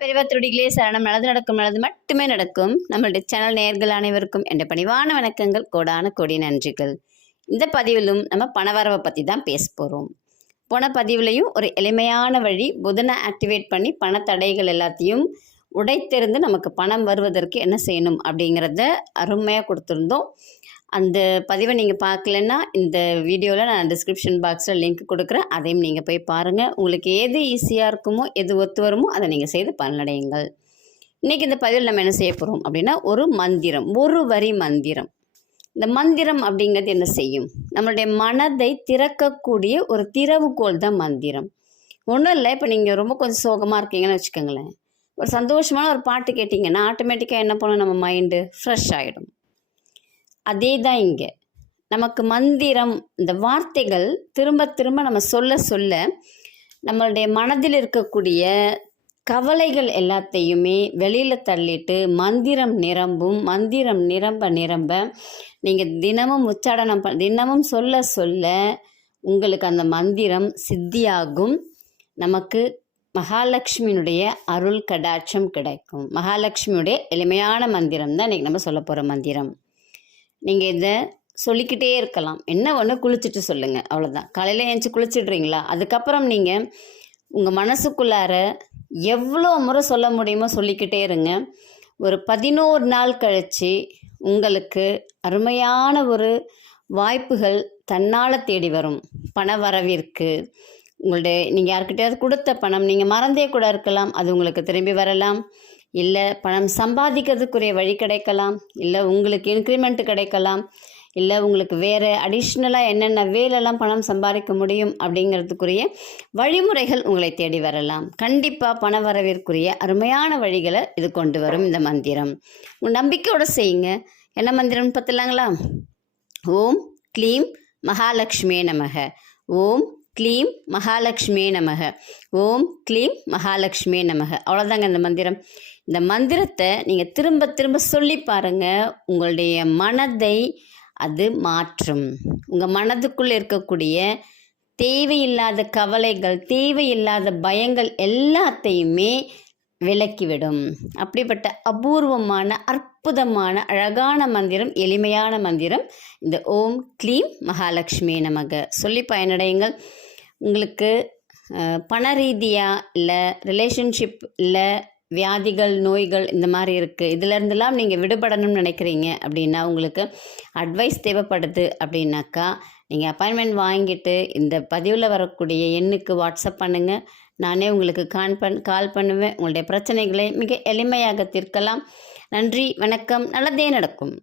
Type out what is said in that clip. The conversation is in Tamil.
பெரியவத்துடிகளே சரணம். நல்லது நடக்கும், நல்லது மட்டுமே நடக்கும். நம்மளுடைய சேனல் நேயர்கள் அனைவருக்கும் என்ற பணிவான வணக்கங்கள், கோடான கோடி நன்றிகள். இந்த பதிவிலும் நம்ம பணவரவை பற்றி தான் பேச போகிறோம். போன பதிவுலையும் ஒரு எளிமையான வழி, புதனை ஆக்டிவேட் பண்ணி பணத்தடைகள் எல்லாத்தையும் உடைத்தெறிந்து நமக்கு பணம் வருவதற்கு என்ன செய்யணும் அப்படிங்கிறத அருமையாக கொடுத்துருந்தோம். அந்த பதிவை நீங்கள் பார்க்கலன்னா இந்த வீடியோவில் நான் டிஸ்கிரிப்ஷன் பாக்ஸில் லிங்க் கொடுக்குறேன், அதையும் நீங்கள் போய் பாருங்கள். உங்களுக்கு எது ஈஸியாக இருக்குமோ, எது ஒத்து வருமோ அதை நீங்கள் செய்து பலனடையுங்கள். இன்றைக்கி இந்த பதிவில் நம்ம என்ன செய்ய போகிறோம் அப்படின்னா, ஒரு மந்திரம், ஒரு வரி மந்திரம். இந்த மந்திரம் அப்படிங்கிறது என்ன செய்யும்? நம்மளுடைய மனதை திறக்கக்கூடிய ஒரு திறவுகோல் தான் மந்திரம். ஒன்றும் இல்லை, இப்போ நீங்கள் ரொம்ப கொஞ்சம் சோகமாக இருக்கீங்கன்னு வச்சுக்கோங்களேன், ஒரு சந்தோஷமான ஒரு பாட்டு கேட்டிங்கன்னா ஆட்டோமேட்டிக்காக என்ன பண்ணும், நம்ம மைண்டு ஃப்ரெஷ் ஆகிடும். அதே தான் இங்கே நமக்கு மந்திரம், இந்த வார்த்தைகள் திரும்ப திரும்ப நம்ம சொல்ல சொல்ல நம்மளுடைய மனதில் இருக்கக்கூடிய கவலைகள் எல்லாத்தையுமே வெளியில் தள்ளிட்டு மந்திரம் நிரம்பும். மந்திரம் நிரம்ப நிரம்ப நீங்கள் தினமும் உச்சாடனம் தினமும் சொல்ல சொல்ல உங்களுக்கு அந்த மந்திரம் சித்தியாகும். நமக்கு மகாலட்சுமியினுடைய அருள் கடாட்சம் கிடைக்கும். மகாலட்சுமியுடைய எளிமையான மந்திரம் தான் இன்றைக்கி நம்ம சொல்ல போகிற மந்திரம். நீங்கள் இதை சொல்லிக்கிட்டே இருக்கலாம். என்ன ஒன்று, குளிச்சுட்டு சொல்லுங்கள், அவ்வளோதான். காலையில் எழுந்துச்சி குளிச்சுட்றீங்களா, அதுக்கப்புறம் நீங்கள் உங்கள் மனசுக்குள்ளார எவ்வளோ முறை சொல்ல முடியுமோ சொல்லிக்கிட்டே இருங்க. ஒரு 11 நாள் கழித்து உங்களுக்கு அருமையான ஒரு வாய்ப்புகள் தன்னால் தேடி வரும். பண வரவிற்கு உங்களுடைய நீங்கள் யார்கிட்டயாவது கொடுத்த பணம் நீங்கள் மறந்தே கூட இருக்கலாம், அது உங்களுக்கு திரும்பி வரலாம். இல்லை பணம் சம்பாதிக்கிறதுக்குரிய வழி கிடைக்கலாம், இல்லை உங்களுக்கு இன்க்ரிமெண்ட் கிடைக்கலாம், இல்லை உங்களுக்கு வேறு அடிஷ்னலாக என்னென்ன வேலைலாம் பணம் சம்பாதிக்க முடியும் அப்படிங்கிறதுக்குரிய வழிமுறைகள் உங்களை தேடி வரலாம். கண்டிப்பாக பண வரவிற்குரிய அருமையான வழிகளை இது கொண்டு வரும் இந்த மந்திரம். உங்கள் நம்பிக்கையோடு செய்யுங்க. என்ன மந்திரம்னு பார்த்துலாங்களா? ஓம் க்ளீம் மகாலட்சுமியே நமக. ஓம் க்ளீம் மகாலட்சுமியே நமக. ஓம் க்ளீம் மகாலட்சுமியே நமக. அவ்வளோதாங்க இந்த மந்திரம். இந்த மந்திரத்தை நீங்கள் திரும்ப திரும்ப சொல்லி பாருங்கள். உங்களுடைய மனதை அது மாற்றும். உங்கள் மனதுக்குள்ளே இருக்கக்கூடிய தேவையில்லாத கவலைகள், தேவையில்லாத பயங்கள் எல்லாத்தையுமே விலக்கிவிடும். அப்படிப்பட்ட அபூர்வமான அற்புதமான அழகான மந்திரம், எளிமையான மந்திரம் இந்த ஓம் க்ளீம் மகாலட்சுமியே நமக. சொல்லி பயனடையுங்கள். உங்களுக்கு பண ரீதியாக இல்லை ரிலேஷன்ஷிப் இல்லை வியாதிகள் நோய்கள் இந்த மாதிரி இருக்குது, இதிலேருந்துலாம் நீங்கள் விடுபடணும்னு நினைக்கிறீங்க அப்படின்னா, உங்களுக்கு அட்வைஸ் தேவைப்படுது அப்படின்னாக்கா நீங்கள் அப்பாயின்மெண்ட் வாங்கிட்டு இந்த பதிவில் வரக்கூடிய எண்ணுக்கு வாட்ஸ்அப் பண்ணுங்கள். நானே உங்களுக்கு கால் பண்ணுவேன். உங்களுடைய பிரச்சனைகளை மிக எளிமையாக தீர்க்கலாம். நன்றி, வணக்கம். நல்லதே நடக்கும்.